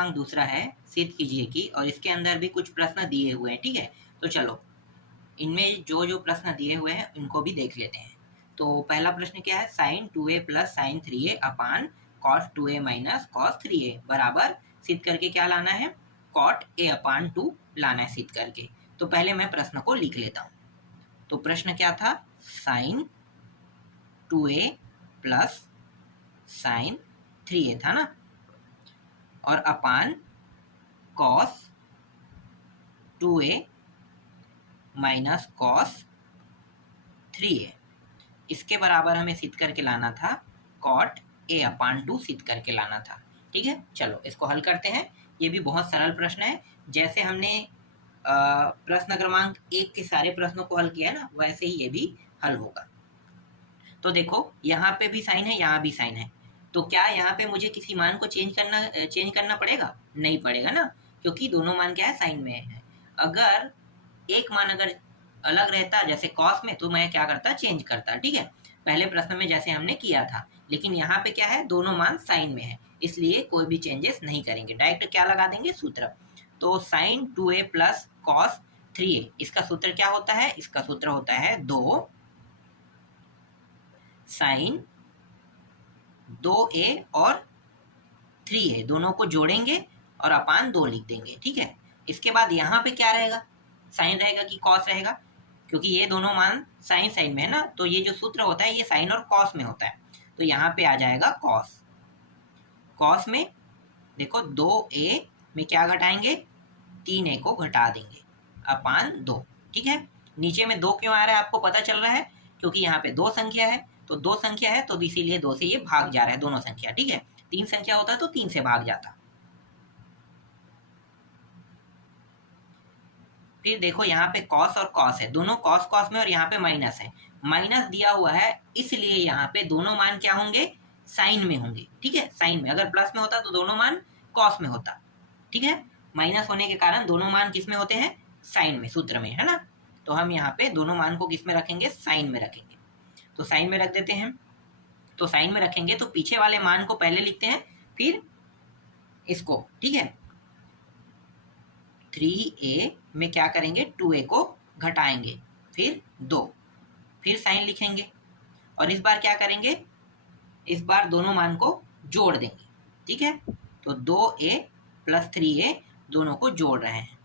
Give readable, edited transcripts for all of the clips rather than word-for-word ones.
क्रमांक दूसरा है, सिद्ध कीजिए कि, और इसके अंदर भी कुछ प्रश्न दिए हुए हैं, ठीक है। तो चलो इनमें जो जो प्रश्न दिए हुए हैं इनको भी देख लेते हैं। तो पहला प्रश्न क्या है, sine 2a plus sine 3a upon cos 2a minus cos 3a बराबर सिद्ध करके क्या लाना है, कॉट a अपान 2 लाना है सिद्ध करके। तो पहले मैं प्रश्न को लिख लेता हूँ। तो प्रश्न क्या था, sign 2a plus sine 3a था ना, और अपान cos 2a minus cos 3a, इसके बराबर हमें सिद्ध करके लाना था कॉट a अपान 2 सिद्ध करके लाना था। ठीक है, चलो इसको हल करते हैं। ये भी बहुत सरल प्रश्न है, जैसे हमने प्रश्न क्रमांक 1 के सारे प्रश्नों को हल किया है ना, वैसे ही ये भी हल होगा। तो देखो यहाँ पे भी साइन है, यहाँ भी साइन है, तो क्या यहाँ पे मुझे किसी मान को चेंज करना पड़ेगा? नहीं पड़ेगा ना, क्योंकि दोनों मान क्या है, साइन में है। अगर एक मान अगर अलग रहता जैसे कॉस में, तो मैं क्या करता, चेंज करता। ठीक है, पहले प्रश्न में जैसे हमने किया था, लेकिन यहाँ पे क्या है, दोनों मान साइन में है, इसलिए कोई भी चेंजेस नहीं करेंगे, डायरेक्ट क्या लगा देंगे, सूत्र। तो sign 2a plus cos 3a, इसका सूत्र क्या होता है, इसका सूत्र होता है 2 साइन 2a और 3a, दोनों को जोड़ेंगे और अपान 2 लिख देंगे। ठीक है, इसके बाद यहाँ पे क्या रहेगा, साइन रहेगा कि कॉस रहेगा, क्योंकि ये दोनों मान साइन साइन में है ना, तो ये जो सूत्र होता है ये साइन और कॉस में होता है, तो यहाँ पे आ जाएगा कॉस। कॉस में देखो 2a में क्या घटाएंगे, 3a को घटा देंगे अपान 2। ठीक है, नीचे में 2 क्यों आ रहा है आपको पता चल रहा है, क्योंकि यहाँ पे 2 संख्या है, तो 2 संख्या है तो इसीलिए 2 से ये भाग जा रहा है दोनों संख्या। ठीक है, 3 संख्या होता तो 3 से भाग जाता। फिर देखो यहाँ पे कॉस और कॉस है, दोनों कॉस कॉस में, और यहाँ पे माइनस है, माइनस दिया हुआ है, इसलिए यहाँ पे दोनों मान क्या होंगे, साइन में होंगे। ठीक है, साइन में, अगर प्लस में होता तो दोनों मान कॉस में होता। ठीक है, माइनस होने के कारण दोनों मान किस में होते हैं, साइन में, सूत्र में, है ना। तो हम यहाँ पे दोनों मान को किस में रखेंगे, साइन में रखेंगे। तो साइन में रख देते हैं। तो साइन में रखेंगे तो पीछे वाले मान को पहले लिखते हैं, फिर इसको। ठीक है, 3a में क्या करेंगे, 2a को घटाएंगे, फिर 2, फिर साइन लिखेंगे, और इस बार क्या करेंगे, इस बार दोनों मान को जोड़ देंगे। ठीक है, तो 2a प्लस 3a दोनों को जोड़ रहे हैं,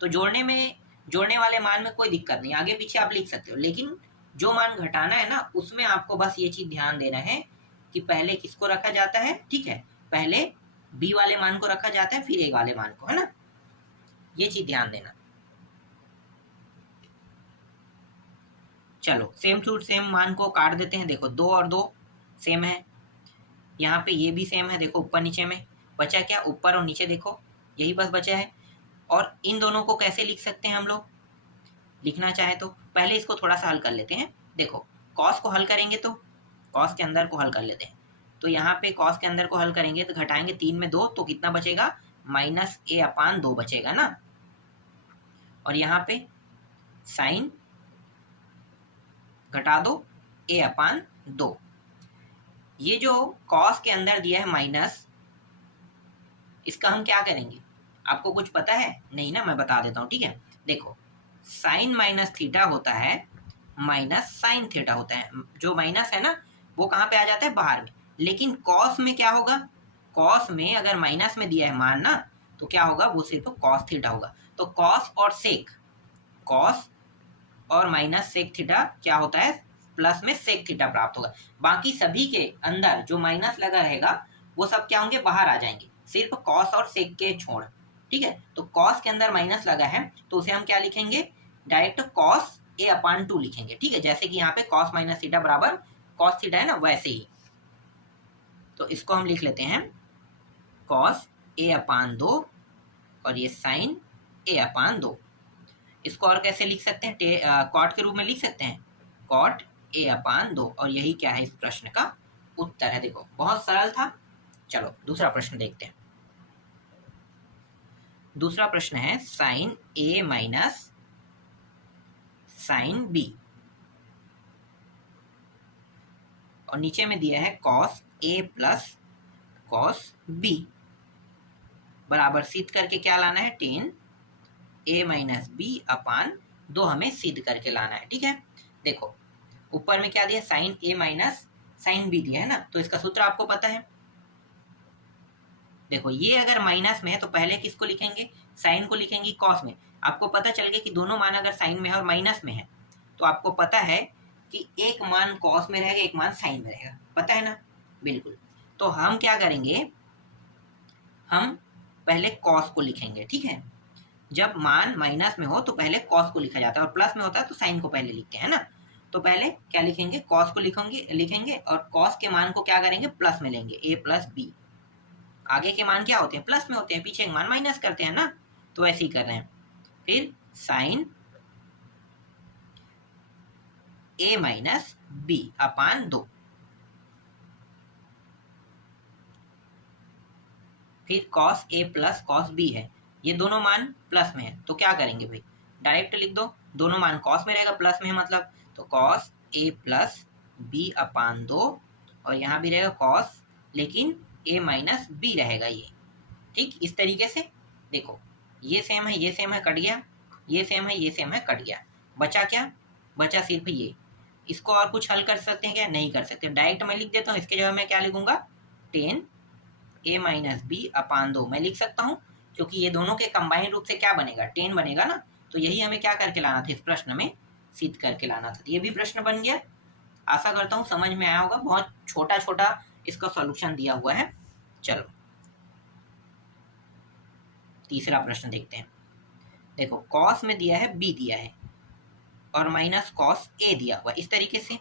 तो जोड़ने वाले मान में कोई दिक्कत नहीं, आगे पीछे आप लिख सकते हो, लेकिन जो मान घटाना है ना, उसमें आपको बस ये चीज ध्यान देना है कि पहले किसको रखा जाता है। ठीक है, पहले b वाले मान को रखा जाता है, फिर a वाले मान को, है ना, ये चीज ध्यान देना। चलो सेम टू सेम मान को काट देते हैं। देखो 2 और 2 सेम है, यहाँ पे ये भी सेम है, देखो ऊपर नीचे में बचा क्या, ऊपर और नीचे देखो यही बस बचा है। और इन दोनों को कैसे लिख सकते हैं हम लोग, लिखना चाहे तो पहले इसको थोड़ा सा हल कर लेते हैं। देखो कॉस को हल करेंगे तो कॉस के अंदर को हल कर लेते हैं, तो यहाँ पे कॉस के अंदर को हल करेंगे तो घटाएंगे 3 में 2, तो कितना बचेगा, माइनस a अपान 2 बचेगा ना। और यहाँ पे साइन घटा दो a अपान 2, ये जो कॉस के अंदर दिया है माइनस, इसका हम क्या करेंगे, आपको कुछ पता है? नहीं ना, मैं बता देता हूँ। ठीक है, देखो साइन माइनस थीटा होता है, माइनस साइन थीटा होता है, जो माइनस है ना वो कहाँ पे आ जाता है, बाहर में। लेकिन कॉस में क्या होगा, कॉस में अगर माइनस में दिया है मान ना, तो क्या होगा, वो सिर्फ कॉस थीटा होगा। तो कॉस और सेक, कॉस और माइनस सेक थीटा क्या होता है, प्लस में सेक थीटा प्राप्त होगा। बाकी सभी के अंदर जो माइनस लगा रहेगा वो सब क्या होंगे, बाहर आ जाएंगे, सिर्फ कॉस और सेक के छोड़। ठीक है, तो कॉस के अंदर माइनस लगा है तो उसे हम क्या लिखेंगे, डायरेक्ट कॉस a अपान 2 लिखेंगे। ठीक है, जैसे कि यहाँ पे कॉस माइनस थीटा बराबर कॉस थीटा है ना, वैसे ही। तो इसको हम लिख लेते हैं कॉस a अपान 2, और ये साइन a अपान 2। इसको और कैसे लिख सकते हैं, कॉट के रूप में लिख सकते हैं, कॉट a अपान 2, और यही क्या है, इस प्रश्न का उत्तर है। देखो बहुत सरल था। चलो दूसरा प्रश्न देखते हैं। दूसरा प्रश्न है sine a minus sine b, और नीचे में दिया है cos a plus cos b बराबर सिद्ध करके क्या लाना है, tan A minus B upon 2 हमें सिद्ध करके लाना है। ठीक है, देखो ऊपर में क्या दिया, साइन ए माइनस साइन बी दिया है ना, तो इसका सूत्र आपको पता है। देखो ये अगर माइनस में है तो पहले किसको लिखेंगे, साइन को लिखेंगे कॉस में। आपको पता चल गया कि दोनों मान अगर साइन में है और माइनस में है तो आपको पता है कि एक मान कॉस में रहेगा, एक मान साइन में रहेगा, पता है ना, बिल्कुल। तो हम क्या करेंगे, हम पहले कॉस को लिखेंगे। ठीक है, जब मान माइनस में हो तो पहले कॉस को लिखा जाता है, और प्लस में होता है तो साइन को पहले लिखते हैं ना। तो पहले क्या लिखेंगे, कॉस को लिखेंगे और कॉस के मान को क्या करेंगे, प्लस में लेंगे, ए प्लस बी। आगे के मान क्या होते हैं, प्लस में होते हैं, पीछे के मान माइनस करते हैं ना, तो ऐसे ही कर रहे हैं। फिर साइन ए माइनस बी अपान 2, फिर cos A plus cos B है, ये दोनों मान प्लस में है तो क्या करेंगे भाई, डायरेक्ट लिख दो, दोनों मान कॉस में रहेगा प्लस में है मतलब, तो cos A plus B upon 2, और यहाँ भी रहेगा कॉस लेकिन ए माइनस बी रहेगा ये। ठीक, इस तरीके से देखो ये सेम है, ये सेम है, कट गया, ये सेम है, ये सेम है, कट गया, बचा क्या, बचा सिर्फ ये। इसको और कुछ हल कर सकते हैं क्या, नहीं कर सकते, डायरेक्ट मैं लिख देता हूँ, इसके जगह मैं क्या लिखूंगा, ten A minus B upon 2 मैं लिख सकता हूँ, क्योंकि ये दोनों के कंबाइन रूप से क्या बनेगा, 10 बनेगा ना। तो यही हमें क्या करके लाना था, इस प्रश्न में सिद्ध करके लाना था। ये भी प्रश्न बन गया, आशा करता हूँ समझ में आया होगा, बहुत छोटा छोटा इसका सॉल्यूशन दिया हुआ है। चलो तीसरा प्रश्न देखते हैं। देखो कॉस में दिया है, बी दिया है और माइनस कॉस ए दिया हुआ इस तरीके से,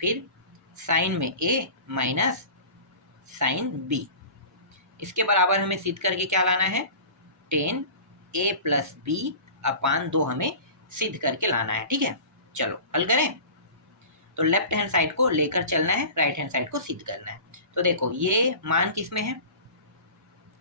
फिर साइन में ए माइनस साइन बी, इसके बराबर हमें सिद्ध करके क्या लाना है, टेन ए प्लस बी अपान 2 हमें सिद्ध करके लाना है। ठीक है, चलो हल करें। तो लेफ्ट हैंड साइड को लेकर चलना है, राइट हैंड साइड को सिद्ध करना है। तो देखो ये मान किस में है,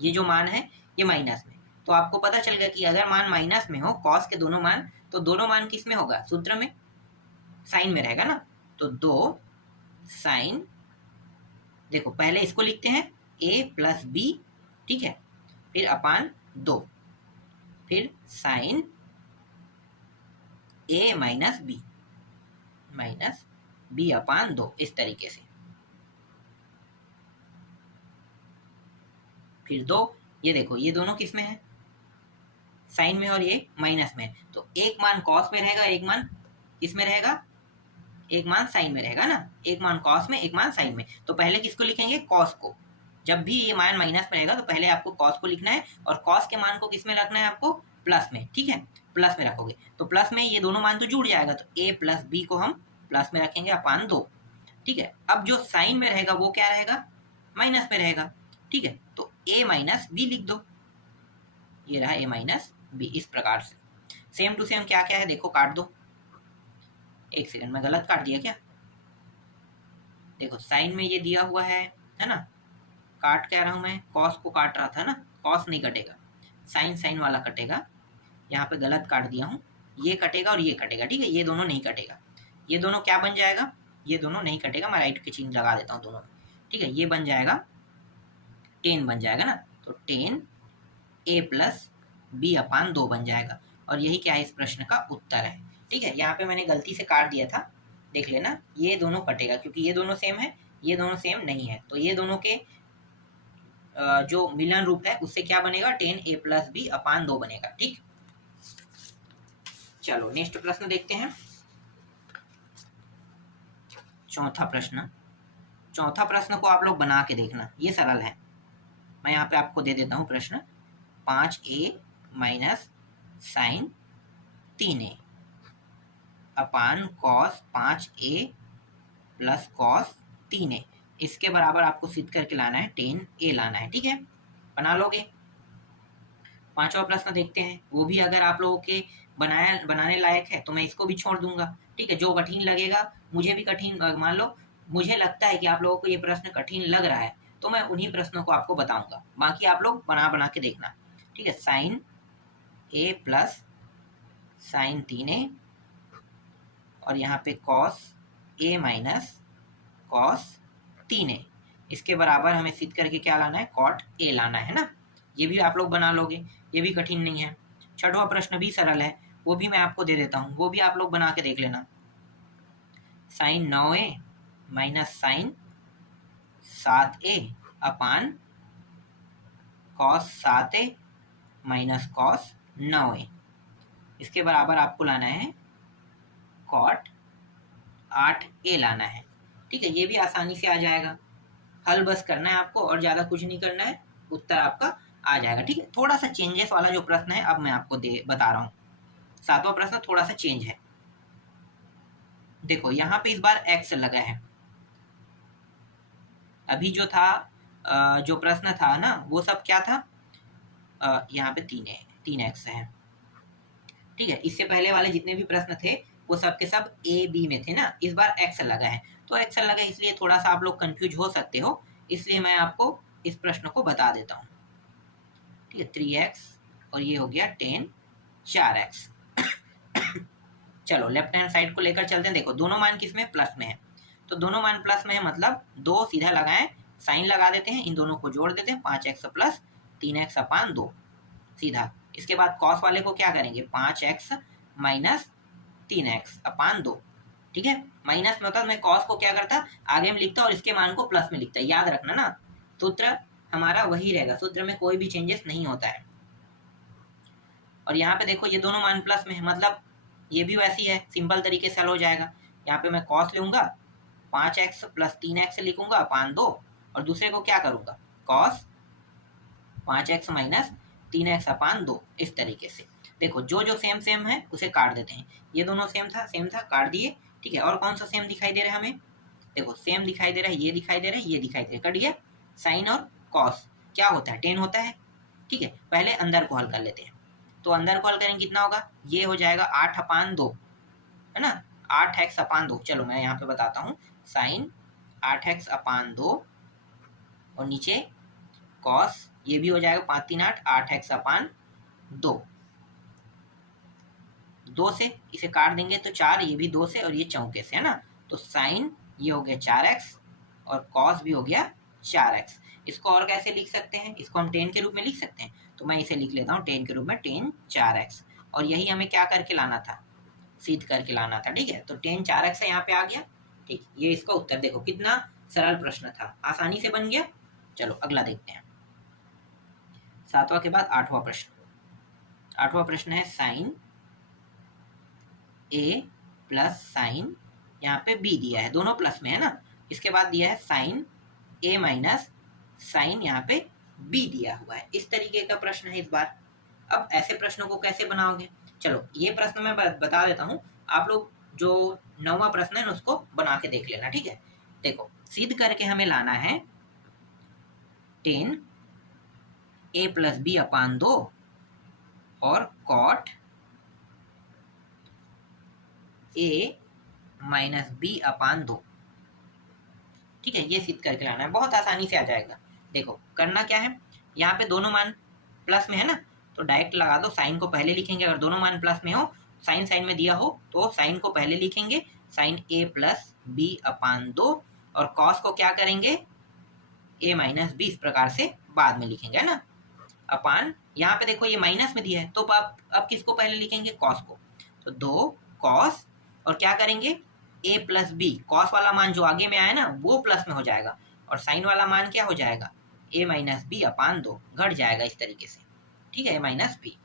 ये जो मान है ये माइनस में, तो आपको पता चल गया कि अगर मान माइनस में हो कॉस के दोनों मान, तो दोनों मान किस में होगा, सूत्र में साइन में रहेगा ना। तो 2 साइन, देखो पहले इसको लिखते हैं a प्लस बी, ठीक है, फिर अपान 2, फिर sign a minus B upon 2 इस तरीके से, फिर 2, ये देखो ये दोनों किस में है, साइन में और ये माइनस में, तो एक मान कॉस में रहेगा, एक मान किस में रहेगा, एक मान साइन में रहेगा ना, एक मान कॉस में, एक मान साइन में। तो पहले किसको लिखेंगे, कॉस को। जब भी ये मान माइनस में रहेगा तो पहले आपको कॉस को लिखना है, और कॉस के मान को किस में रखना है आपको, प्लस में। ठीक है, प्लस में रखोगे तो प्लस में ये दोनों मान तो जुड़ जाएगा, तो ए प्लस बी को हम प्लस में रखेंगे अपान 2। ठीक है, अब जो साइन में रहेगा वो क्या रहेगा, माइनस में रहेगा। ठीक है, तो ए माइनस बी लिख दो, ये रहा ए माइनस बी, इस प्रकार से। सेम टू सेम क्या क्या है देखो, काट दो, एक सेकंड में गलत काट दिया क्या, देखो साइन में ये दिया हुआ है ना, काट कह रहा हूं मैं, कॉस को काट रहा था ना, कॉस नहीं कटेगा, साइन साइन वाला कटेगा, यहाँ पे गलत काट दिया हूँ, ये कटेगा और ये कटेगा। ठीक है, ये दोनों नहीं कटेगा, ये दोनों क्या बन जाएगा, ये दोनों नहीं कटेगा, मैं राइट के चिन्ह लगा देता हूँ दोनों में। ठीक है, ये बन जाएगा 10 बन जाएगा ना, तो 10 ए प्लस बी अपान 2 बन जाएगा, और यही क्या है इस प्रश्न का उत्तर है। ठीक है, यहाँ पे मैंने गलती से काट दिया था, देख लेना, ये दोनों कटेगा क्योंकि ये दोनों सेम है, ये दोनों सेम नहीं है, तो ये दोनों के जो मिलन रूप है उससे क्या बनेगा, 10 ए प्लस बी अपान 2 बनेगा। ठीक, चलो नेक्स्ट प्रश्न देखते हैं, चौथा प्रश्न। चौथा प्रश्न को आप लोग बना के देखना, ये सरल है, मैं यहाँ पे आपको दे देता हूँ प्रश्न, 5a minus sine 3a upon cos 5a plus cos 3a, इसके बराबर आपको सिद्ध करके लाना है, 10a लाना है। ठीक है, बना लोगे। पांचवा प्रश्न देखते हैं, वो भी अगर आप लोगों के बनाने लायक है तो मैं इसको भी छोड़ दूंगा। ठीक है, जो कठिन लगेगा, मुझे भी कठिन, मान लो मुझे लगता है कि आप लोगों को ये प्रश्न कठिन लग रहा है तो मैं उन्हीं प्रश्नों को आपको बताऊंगा, बाकी आप लोग बना के देखना। ठीक है, sine a plus sine 3a और यहाँ पे cos a minus cos 3a, इसके बराबर हमें सिद्ध करके क्या लाना है, कॉट a लाना है ना। ये भी आप लोग बना लोगे, ये भी कठिन नहीं है। छठवां प्रश्न भी सरल है, वो भी मैं आपको दे देता हूँ, वो भी आप लोग बना के देख लेना। Sine 9a minus sine 7a upon cos 7a minus cos 9a, इसके बराबर आपको लाना है कॉट 8a लाना है। ठीक है, ये भी आसानी से आ जाएगा, हल बस करना है आपको और ज़्यादा कुछ नहीं करना है, उत्तर आपका आ जाएगा। ठीक है, थोड़ा सा चेंजेस वाला जो प्रश्न है अब मैं आपको बता रहा हूँ। सातवां प्रश्न थोड़ा सा चेंज है। देखो यहाँ पे इस बार एक्स लगा है, अभी जो था जो प्रश्न था ना वो सब क्या था, यहाँ पे 3x है। ठीक है, इससे पहले वाले जितने भी प्रश्न थे वो सब के सब ए बी में थे ना, इस बार एक्स लगा है, तो एक्स लगा है इसलिए थोड़ा सा आप लोग कंफ्यूज हो सकते हो, इसलिए मैं आपको इस प्रश्न को बता देता हूँ। ठीक है, 3x और ये हो गया 10 4x। चलो लेफ्ट हैंड साइड को लेकर चलते हैं। देखो दोनों मान किस में, प्लस में है, तो दोनों मान प्लस में है मतलब 2 सीधा लगाएं, साइन लगा देते हैं, इन दोनों को जोड़ देते हैं, 5x प्लस 3x अपान 2 सीधा। इसके बाद कॉस वाले को क्या करेंगे, 5x माइनस 3x अपान 2। ठीक है, माइनस में होता मैं कॉस को क्या करता आगे में लिखता और इसके मान को प्लस में लिखता, याद रखना ना, सूत्र हमारा वही रहेगा, सूत्र में कोई भी चेंजेस नहीं होता है। और यहाँ पे देखो ये दोनों मान प्लस में है मतलब ये भी वैसी है, सिंपल तरीके से हल हो जाएगा। यहाँ पे मैं कॉस लूंगा 5x प्लस 3x लिखूंगा अपान 2 और दूसरे को क्या करूंगा कॉस 5x माइनस 3x अपान 2, इस तरीके से। देखो जो जो सेम सेम है उसे काट देते हैं, ये दोनों सेम था काट दिए। ठीक है, और कौन सा सेम दिखाई दे रहा है हमें, देखो सेम दिखाई दे रहा है, ये दिखाई दे रहा है, ये दिखाई दे रहा है, कट गया। साइन और कॉस क्या होता है, 10 होता है। ठीक है, पहले अंदर को हल कर लेते हैं, तो अंदर को हल करेंगे कितना होगा, ये हो जाएगा 8 अपान 2 है ना, 8x अपान 2। चलो मैं यहाँ पे बताता हूँ, साइन 8x अपान 2 और नीचे कॉस, ये भी हो जाएगा 5 3 8 8x अपान 2। 2 से इसे काट देंगे तो 4, ये भी 2 से और ये चौके से है ना, तो साइन ये हो गया 4x और कॉस भी हो गया 4x। इसको और कैसे लिख सकते हैं, इसको हम 10 के रूप में लिख सकते हैं, तो मैं इसे लिख लेता हूँ 10 के रूप में, 10 4x। और यही हमें क्या करके लाना था, सिद्ध करके लाना था। ठीक है, तो 10 4x यहाँ पे आ गया। ठीक, ये इसका उत्तर, देखो कितना सरल प्रश्न था, आसानी से बन गया। चलो अगला देखते हैं, सातवां के बाद आठवां प्रश्न। आठवां प्रश्न है साइन a प्लस साइन, यहाँ पे b दिया है, दोनों प्लस में है ना, इसके बाद दिया है साइन a माइनस साइन यहाँ पे b दिया हुआ है, इस तरीके का प्रश्न है इस बार। अब ऐसे प्रश्नों को कैसे बनाओगे, चलो ये प्रश्न मैं बता देता हूँ, आप लोग जो 9वां प्रश्न है उसको बना के देख लेना। ठीक है, देखो सिद्ध करके हमें लाना है 10 a प्लस बी अपान 2 और cot a minus B upon 2। ठीक है, ये सिद्ध करके लाना है, बहुत आसानी से आ जाएगा। देखो करना क्या है, यहाँ पे दोनों मान प्लस में है ना, तो डायरेक्ट लगा दो, साइन को पहले लिखेंगे, अगर दोनों मान प्लस में हो, साइन साइन में दिया हो तो साइन को पहले लिखेंगे, sign a plus B upon 2 और कॉस को क्या करेंगे a माइनस बी, इस प्रकार से बाद में लिखेंगे है ना, अपान यहाँ पे देखो ये माइनस में दिया है तो अब किसको पहले लिखेंगे, कॉस को, तो 2 कॉस और क्या करेंगे a प्लस बी, कॉस वाला मान जो आगे में आया ना वो प्लस में हो जाएगा और साइन वाला मान क्या हो जाएगा a माइनस बी अपान 2, घट जाएगा इस तरीके से। ठीक है, a माइनस बी,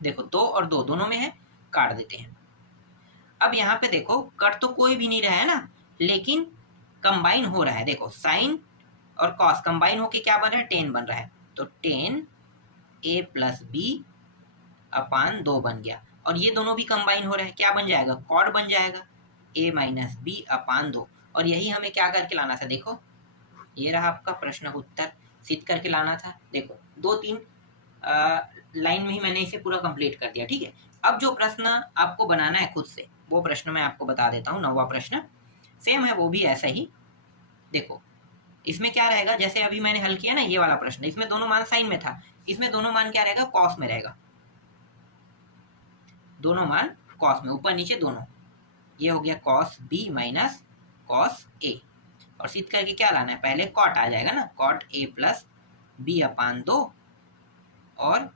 देखो 2 और 2 दोनों में है, काट देते हैं। अब यहाँ पे देखो कट तो कोई भी नहीं रहा है ना, लेकिन कंबाइन हो रहा है, देखो साइन और कॉस कंबाइन होके क्या बन रहा है, 10 बन रहा है, तो 10 a प्लस बी अपान 2 बन गया और ये दोनों भी कंबाइन हो रहे हैं, क्या बन जाएगा, कॉट बन जाएगा a माइनस बी अपान 2। और यही हमें क्या करके लाना था, देखो ये रहा आपका प्रश्न उत्तर, सिद्ध करके लाना था। देखो 2-3 लाइन में ही मैंने इसे पूरा कंप्लीट कर दिया। ठीक है, अब जो प्रश्न आपको बनाना है खुद से वो प्रश्न मैं आपको बता देता हूँ। 9वां प्रश्न सेम है, वो भी ऐसा ही। देखो इसमें क्या रहेगा, जैसे अभी मैंने हल किया ना ये वाला प्रश्न, इसमें दोनों मान साइन में था, इसमें दोनों मान क्या रहेगा, कॉस में रहेगा, दोनों मान कॉस में, ऊपर नीचे दोनों, ये हो गया cos B minus cos A और सिद्ध करके क्या लाना है, पहले कॉट आ जाएगा ना, cot a plus B upon 2 और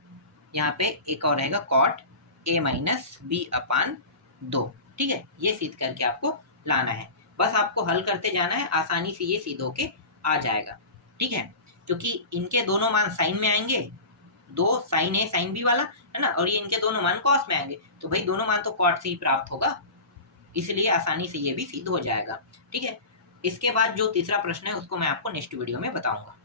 यहाँ पे एक और रहेगा cot A minus B upon 2। ठीक है, ये सिद्ध करके आपको लाना है। बस आपको हल करते जाना है, आसानी से ये सिद्ध होके आ जाएगा। ठीक है, क्योंकि इनके दोनों मान साइन में आएंगे, दो साइन ए साइन बी वाला है ना, और ये इनके दोनों मान कॉस में आएंगे, तो भाई दोनों मान तो कॉट से ही प्राप्त होगा, इसलिए आसानी से ये भी सिद्ध हो जाएगा। ठीक है, इसके बाद जो तीसरा प्रश्न है उसको मैं आपको नेक्स्ट वीडियो में बताऊंगा।